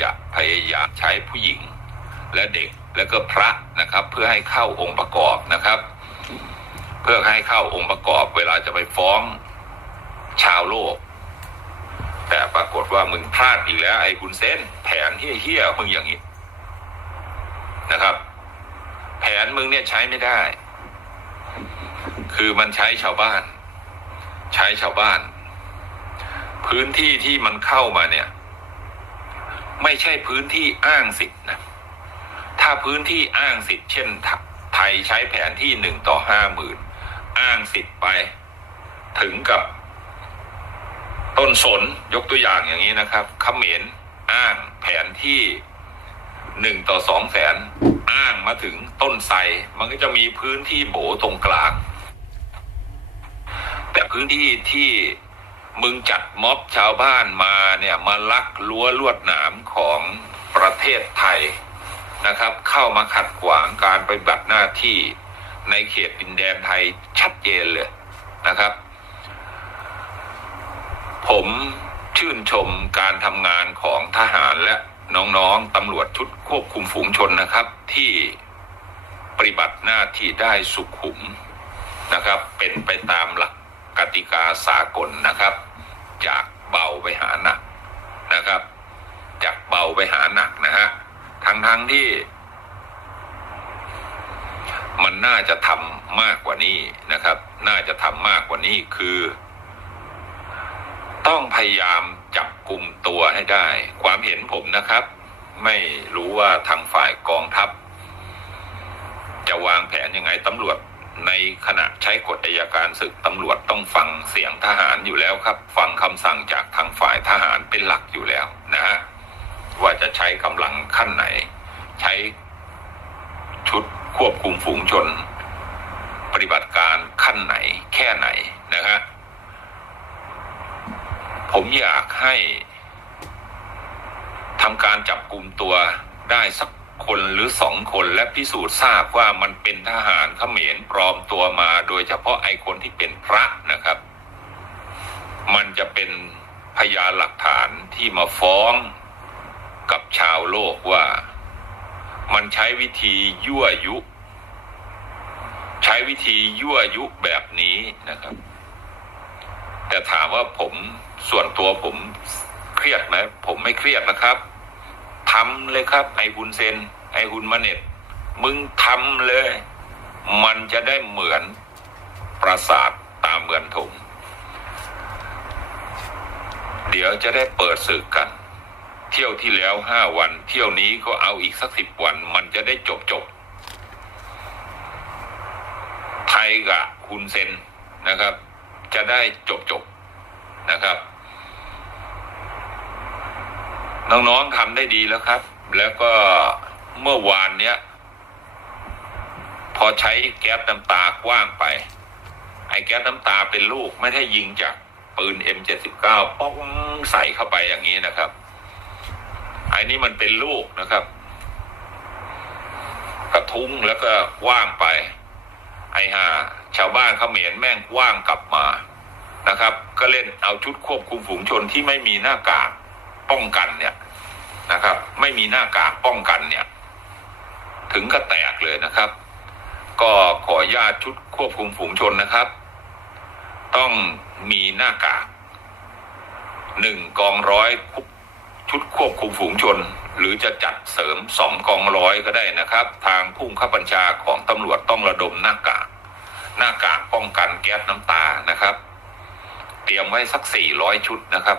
จะพยายามใช้ผู้หญิงและเด็กแล้วก็พระนะครับ เพื่อให้เข้าองค์ประกอบนะครับ เพื่อให้เข้าองค์ประกอบ เวลาจะไปฟ้องชาวโลก แต่ปรากฏว่ามึงพลาดอีกแล้ว ไอ้คุณเส้น แผนเฮี้ยๆมึงอย่างนี้นะครับ แผนมึงเนี่ยใช้ไม่ได้ คือมันใช้ชาวบ้าน ใช้ชาวบ้าน พื้นที่ที่มันเข้ามาเนี่ย ไม่ใช่พื้นที่อ้างสิทธินะถ้าพื้นที่อ้างสิทธิ์เช่น ไทยใช้แผนที่หนึ่งต่อห้าหมื่นอ้างสิทธิ์ไป ถึงกับต้นสนยกตัวอย่างอย่างนี้นะครับเขมรอ้างแผนที่หนึ่งต่อสองแสนอ้างมาถึงต้นไทรมันก็จะมีพื้นที่โบตรงกลาง แต่พื้นที่ที่ มึงจัดม็อบชาวบ้านมาเนี่ยมาลักรั้วลวดหนามของประเทศไทยนะครับ เข้ามาขัดขวางการปฏิบัติหน้าที่ในเขตดินแดนไทยชัดเจนเลยนะครับ ผมชื่นชมการทำงานของทหารและน้องๆตำรวจชุดควบคุมฝูงชนนะครับ ที่ปฏิบัติหน้าที่ได้สุขุมนะครับ เป็นไปตามหลักกติกาสากลนะครับ จากเบาไปหาหนักนะครับ จากเบาไปหาหนักนะฮะทั้งทั้งที่ มันน่าจะทำมากกว่านี้นะครับ น่าจะทำมากกว่านี้คือ ต้องพยายามจับกลุ่มตัวให้ได้ ความเห็นผมนะครับ ไม่รู้ว่าทางฝ่ายกองทัพ จะวางแผนยังไงตำรวจ ในขณะใช้กฎอัยการศึกตำรวจต้องฟังเสียงทหารอยู่แล้วครับ ฟังคำสั่งจากทางฝ่ายทหารเป็นหลักอยู่แล้วนะฮะว่าจะใช้กำลังขั้นไหน ใช้ชุดควบคุมฝูงชน ปฏิบัติการขั้นไหนแค่ไหนนะฮะผมอยากให้ทำการจับกลุ่มตัวได้สัก คนหรือสองคนและพิสูจน์ทราบว่ามันเป็นทหารเขมรปลอมตัวมา โดยเฉพาะไอ้คนที่เป็นพระนะครับ มันจะเป็นพยานหลักฐานที่มาฟ้องกับชาวโลกว่า มันใช้วิธียั่วยุ ใช้วิธียั่วยุแบบนี้นะครับ แต่ถามว่าผมส่วนตัวผมเครียดไหมผมไม่เครียดนะครับ ทำเลยครับ ไอ้ฮุนเซน ไอ้ฮุนมาเน็ต มึงทำเลย มันจะได้เหมือนปราสาทตามเมือนถมเดี๋ยวจะได้เปิดศึกกัน เที่ยวที่แล้วห้าวัน เที่ยวนี้ก็เอาอีกสักสิบวัน มันจะได้จบจบไทยกับฮุนเซนนะครับ จะได้จบจบนะครับ น้องๆทำได้ดีแล้วครับ แล้วก็เมื่อวานเนี้ย พอใช้แก๊สน้ำตากว้างไป ไอ้แก๊สน้ำตาเป็นลูกไม่ได้ยิงจากปืน M79 ป้องใส่เข้าไปอย่างนี้นะครับ ไอ้นี่มันเป็นลูกนะครับ กระทุ้งแล้วก็ว่างไป ไอ้ห่าชาวบ้านเขาเหม็นแม่งว่างกลับมานะครับ ก็เล่นเอาชุดควบคุมฝูงชนที่ไม่มีหน้ากากป้องกันเนี่ย นะครับ ไม่มีหน้ากากป้องกันเนี่ย ถึงก็แตกเลยนะครับ ก็ขออนุญาตชุดควบคุมฝูงชนนะครับ ต้องมีหน้ากากหนึ่งกองร้อยชุดควบคุมฝูงชน หรือจะจัดเสริมสองกองร้อยก็ได้นะครับ ทางผู้ข้าบัญชาของตำรวจต้องระดมหน้ากากหน้ากากป้องกันแก๊สน้ำตานะครับ เตรียมไว้สักสี่ร้อยชุดนะครับ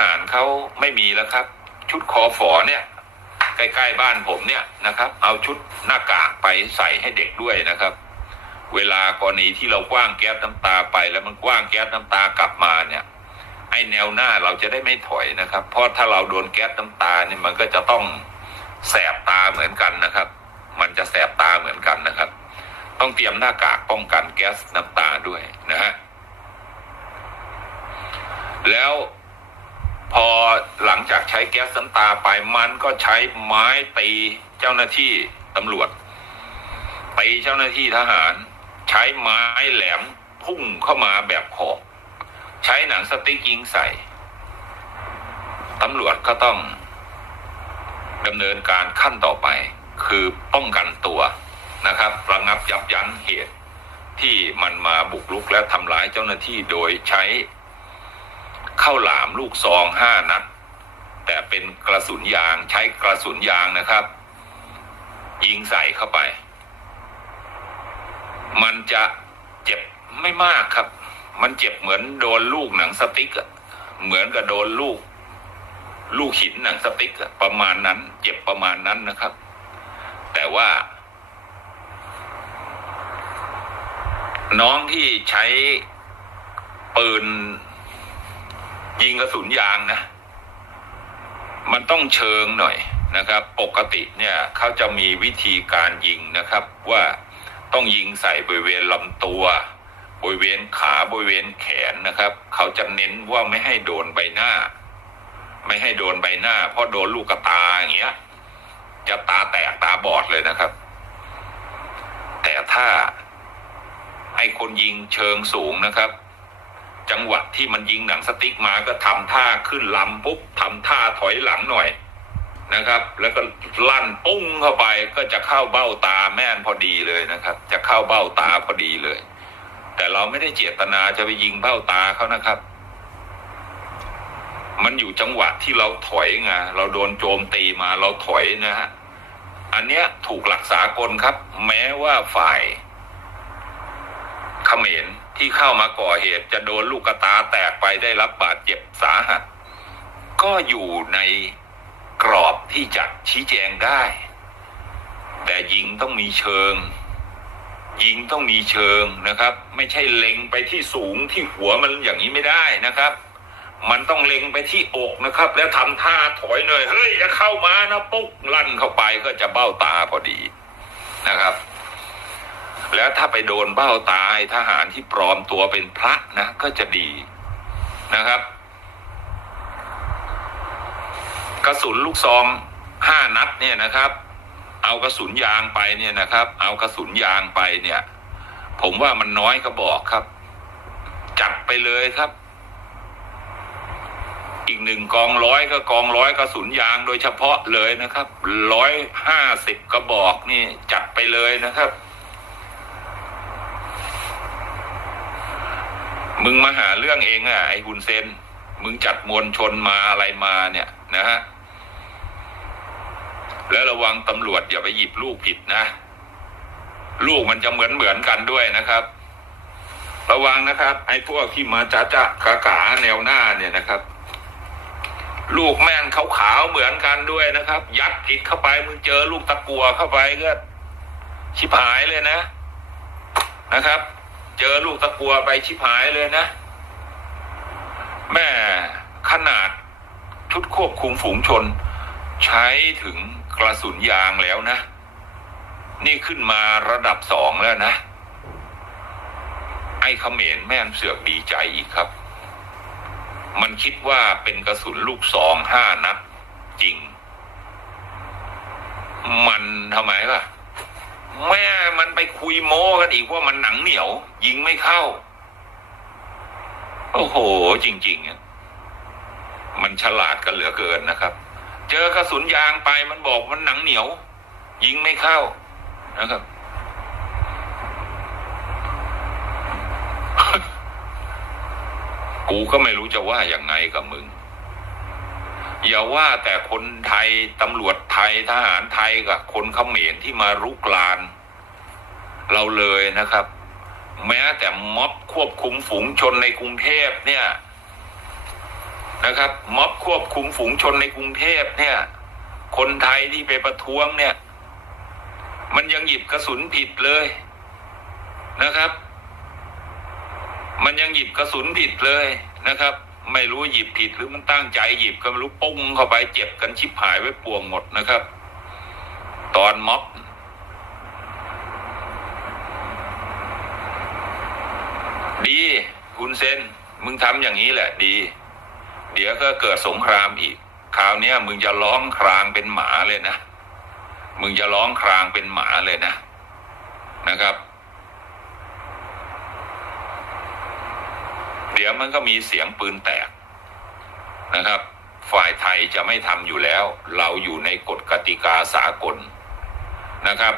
หารเขาไม่มีแล้วครับ ชุดคอฝอเนี่ยใกล้ๆบ้านผมเนี่ยนะครับ เอาชุดหน้ากากไปใส่ให้เด็กด้วยนะครับ เวลากรณีที่เรากว้างแก๊สน้ำตาไป แล้วมันกว้างแก๊สน้ำตากลับมาเนี่ยไอแนวหน้าเราจะได้ไม่ถอยนะครับ เพราะถ้าเราโดนแก๊สน้ำตาเนี่ยมันก็จะต้องแสบตาเหมือนกันนะครับ มันจะแสบตาเหมือนกันนะครับ ต้องเตรียมหน้ากากป้องกันแก๊สน้ำตาด้วยนะฮะแล้ว พอหลังจากใช้แก๊สน้ำตาไปมันก็ใช้ไม้ตีเจ้าหน้าที่ตำรวจตีเจ้าหน้าที่ทหาร ใช้ไม้แหลมพุ่งเข้ามาแบบขอบใช้หนังสติ๊กยิงใส่ตำรวจก็ต้องดำเนินการขั้นต่อไป คือป้องกันตัวนะครับระงับยับยั้งเหตุที่มันมาบุกรุกและทำร้ายเจ้าหน้าที่โดยใช้ ข้าวหลามลูกซองห้านัด แต่เป็นกระสุนยางใช้กระสุนยางนะครับ ยิงใส่เข้าไป มันจะเจ็บไม่มากครับ มันเจ็บเหมือนโดนลูกหนังสติ๊กอะเหมือนกับโดนลูก ลูกหินหนังสติ๊กอะประมาณนั้น เจ็บประมาณนั้นนะครับ แต่ว่า น้องที่ใช้ปืน ยิงกระสุนยางนะ มันต้องเชิงหน่อยนะครับ ปกติเนี่ยเขาจะมีวิธีการยิงนะครับว่าต้องยิงใส่บริเวณลำตัว บริเวณขาบริเวณแขนนะครับ เขาจะเน้นว่าไม่ให้โดนใบหน้า ไม่ให้โดนใบหน้า เพราะโดนลูกตาอย่างเงี้ยจะตาแตกตาบอดเลยนะครับ แต่ถ้าไอ้คนยิงเชิงสูงนะครับ จังหวะที่มันยิงหนังสติ๊กมาก็ทำท่าขึ้นลำปุ๊บทำท่าถอยหลังหน่อยนะครับ แล้วก็ลั่นปุ้งเข้าไปก็จะเข้าเบ้าตาแม่นพอดีเลยนะครับ จะเข้าเบ้าตาพอดีเลย แต่เราไม่ได้เจตนาจะไปยิงเบ้าตาเขานะครับ มันอยู่จังหวะที่เราถอยไงเราโดนโจมตีมาเราถอยนะฮะอันเนี้ยถูกหลักสากลครับ แม้ว่าฝ่ายเขมร ที่เข้ามาก่อเหตุจะโดนลูกกระตาแตกไปได้รับบาดเจ็บสาหัส ก็อยู่ในกรอบที่จะชี้แจงได้ แต่ยิงต้องมีเชิง ยิงต้องมีเชิงนะครับ ไม่ใช่เล็งไปที่สูงที่หัวมันอย่างนี้ไม่ได้นะครับ มันต้องเล็งไปที่อกนะครับ แล้วทำท่าถอยหน่อยเฮ้ยจะเข้ามานะปุ๊กลั่นเข้าไปก็จะเบ้าตาพอดีนะครับ แล้วถ้าไปโดนเบ้าตายทหารที่ปลอมตัวเป็นพระนะ ก็จะดีนะครับ กระสุนลูกซองห้านัดเนี่ยนะครับ เอากระสุนยางไปเนี่ยนะครับ เอากระสุนยางไปเนี่ย ผมว่ามันน้อยก็บอกครับ จัดไปเลยครับ อีกหนึ่งกองร้อยก็กองร้อยกระสุนยางโดยเฉพาะเลยนะครับร้อยห้าสิบกระบอกนี่จัดไปเลยนะครับ มึงมาหาเรื่องเองอะไอ้หุนเซน มึงจัดมวลชนมาอะไรมาเนี่ยนะฮะ แล้วระวังตำรวจอย่าไปหยิบลูกผิดนะ ลูกมันจะเหมือนเหมือนกันด้วยนะครับ ระวังนะครับ ไอ้พวกที่มาจ้าจ้าขาขาแนวหน้าเนี่ยนะครับ ลูกแม่นขาวๆเหมือนกันด้วยนะครับ ยัดผิดเข้าไปมึงเจอลูกตะกัวเข้าไปก็ชิบหายเลยนะนะครับ เจอลูกตะกัวไปชิบหายเลยนะ แม่ขนาดชุดควบคุมฝูงชน ใช้ถึงกระสุนยางแล้วนะ นี่ขึ้นมาระดับสองแล้วนะ ไอ้เขมรแม่นเสือกดีใจอีกครับ มันคิดว่าเป็นกระสุนลูกสองห้านัดจริง มันทำไมล่ะ แม่มันไปคุยโม้กันอีกว่ามันหนังเหนียว ยิงไม่เข้า โอ้โห จริงๆอะมันฉลาดกันเหลือเกินนะครับ เจอกระสุนยางไปมันบอกมันหนังเหนียว ยิงไม่เข้านะครับ กูก็ไม่รู้จะว่าอย่างไงกับมึง อย่าว่าแต่คนไทยตำรวจไทยทหารไทยกับคนเขมรที่มารุกราน เราเลยนะครับ แม้แต่ม็อบควบคุมฝูงชนในกรุงเทพเนี่ยนะครับ ม็อบควบคุมฝูงชนในกรุงเทพเนี่ย คนไทยที่ไปประท้วงเนี่ย มันยังหยิบกระสุนผิดเลยนะครับ มันยังหยิบกระสุนผิดเลยนะครับ ไม่รู้หยิบผิดหรือมันตั้งใจหยิบก็ไม่รู้ปุ้งเข้าไปเจ็บกันชิบหายไว้ปวงหมดนะครับ ตอนม็อบดีคุณเซนมึงทำอย่างนี้แหละดี เดี๋ยวก็เกิดสงครามอีก คราวนี้มึงจะร้องครางเป็นหมาเลยนะ มึงจะร้องครางเป็นหมาเลยนะนะครับ เดี๋ยวมันก็มีเสียงปืนแตกนะครับ ฝ่ายไทยจะไม่ทำอยู่แล้ว เราอยู่ในกฎกติกาสากลนะครับ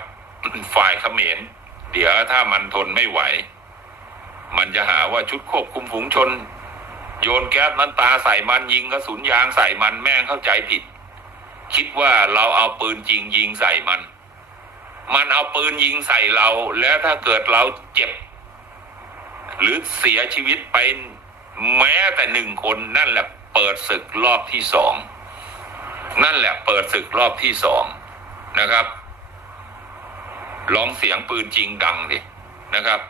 ฝ่ายเขมรเดี๋ยวถ้ามันทนไม่ไหว มันจะหาว่าชุดควบคุมฝูงชน โยนแก๊สน้ำตาใส่มันยิงกระสุนยางใส่มันแม่งเข้าใจผิด คิดว่าเราเอาปืนจริงยิงใส่มัน มันเอาปืนยิงใส่เรา แล้วถ้าเกิดเราเจ็บ หรือเสียชีวิตไปแม้แต่หนึ่งคนนั่นแหละเปิดศึกรอบที่สองนั่นแหละเปิดศึกรอบที่สองนะครับลองเสียงปืนจริงดังดินะครับ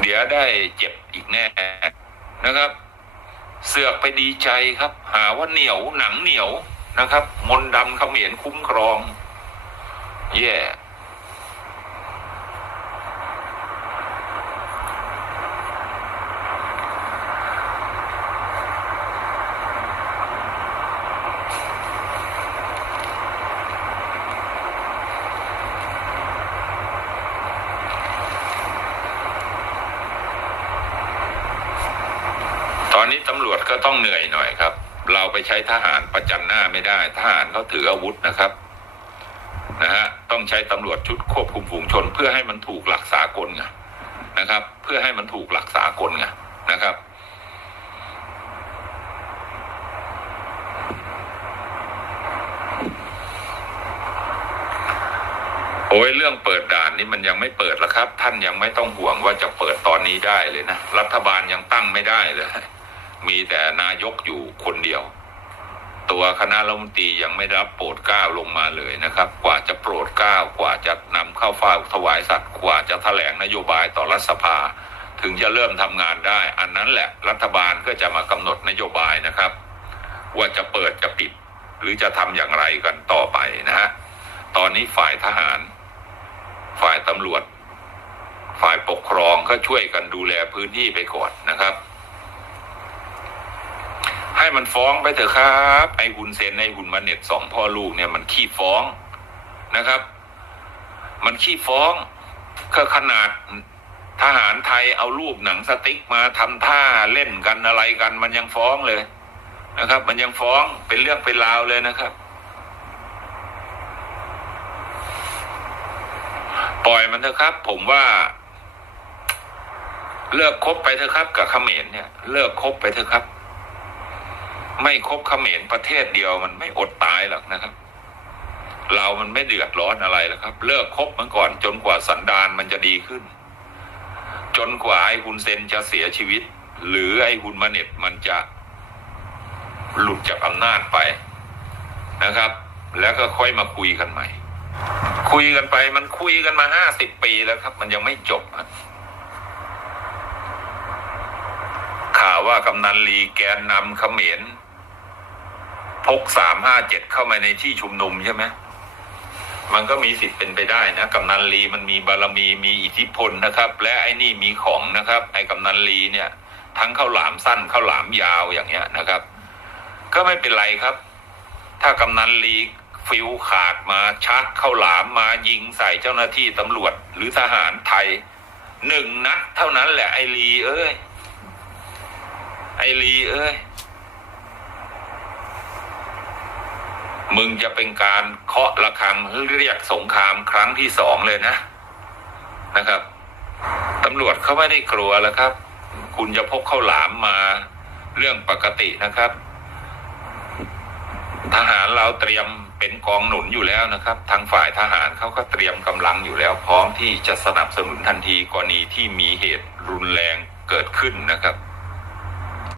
เดี๋ยวได้เจ็บอีกแน่นะครับ เสือกไปดีใจครับ หาว่าเหนียวหนังเหนียวนะครับ มนดำเขมรคุ้มครอง แย่ต อนนี้ตำรวจก็ต้องเหนื่อยหน่อยครับ เราไปใช้ทหารประจันหน้าไม่ได้ ทหารเขาถืออาวุธนะครับนะฮะต้องใช้ตำรวจชุดควบคุมฝูงชน เพื่อให้มันถูกหลักสากลไงนะครับ เพื่อให้มันถูกหลักสากลไงนะครับโอ้ยเรื่องเปิดด่านนี่มันยังไม่เปิดล้วครับ ท่านยังไม่ต้องห่วงว่าจะเปิดตอนนี้ได้เลยนะ รัฐบาลยังตั้งไม่ได้เลย มีแต่นายกอยู่คนเดียว ตัวคณะรัฐมนตรียังไม่รับโปรดเกล้าลงมาเลยนะครับ กว่าจะโปรดเกล้ากว่าจะนำเข้าฝ้าถวายสัตว์ กว่าจะแถลงนโยบายต่อรัฐสภา ถึงจะเริ่มทำงานได้ อันนั้นแหละรัฐบาลก็จะมากำหนดนโยบายนะครับ ว่าจะเปิดจะปิด หรือจะทำอย่างไรกันต่อไปนะฮะตอนนี้ฝ่ายทหาร ฝ่ายตำรวจ ฝ่ายปกครองก็ช่วยกันดูแลพื้นที่ไปก่อนนะครับ ให้มันฟ้องไปเถอะครับไอ้หุ่นเซนไอ้หุ่นมาเน็ตสองพ่อลูกเนี่ยมันขี้ฟ้องนะครับ มันขี้ฟ้องก็ขนาดทหารไทยเอารูปหนังสติ๊กมาทำท่าเล่นกันอะไรกัน มันยังฟ้องเลยนะครับ มันยังฟ้องเป็นเรื่องเป็นราวเลยนะครับ ปล่อยมันเถอะครับ ผมว่า เลิกคบไปเถอะครับ กับเขมรเนี่ย เลิกคบไปเถอะครับ ไม่คบเขมรประเทศเดียวมันไม่อดตายหรอกนะครับ เรามันไม่เดือดร้อนอะไรหรอกครับ เลิกคบมันก่อนจนกว่าสันดานมันจะดีขึ้น จนกว่าไอ้ฮุนเซนจะเสียชีวิต หรือไอ้ฮุนมาเน็ตมันจะหลุดจากอำนาจไปนะครับ แล้วก็ค่อยมาคุยกันใหม่ คุยกันไปมันคุยกันมาห้าสิบปีแล้วครับ มันยังไม่จบข่าวว่ากำนันลีแกนนำเขมร พกสามห้าเจ็ดเข้ามาในที่ชุมนุมใช่ไหมมันก็มีสิทธิ์เป็นไปได้นะกำนันลีมันมีบารมีมีอิทธิพลนะครับ และไอ้นี่มีของนะครับ ไอ้กำนันลีเนี่ย ทั้งข้าวหลามสั้นข้าวหลามยาวอย่างเงี้ยนะครับ ก็ไม่เป็นไรครับ ถ้ากำนันลีฟิวขาดมาชักเข้าหลามมายิงใส่เจ้าหน้าที่ตำรวจหรือทหารไทยหนึ่งนัดเท่านั้นแหละไอลีเอ้ย ไอลีเอ้ย มึงจะเป็นการเคาะระฆังเรียกสงครามครั้งที่สองเลยนะนะครับตำรวจเขาไม่ได้กลัวแล้วครับ คุณจะพกเข้าวหลามมาเรื่องปกตินะครับ ทหารเราเตรียมเป็นกองหนุนอยู่แล้วนะครับ ทางฝ่ายทหารเขาก็เตรียมกำลังอยู่แล้ว พร้อมที่จะสนับสนุนทันทีกรณีที่มีเหตุรุนแรงเกิดขึ้นนะครับ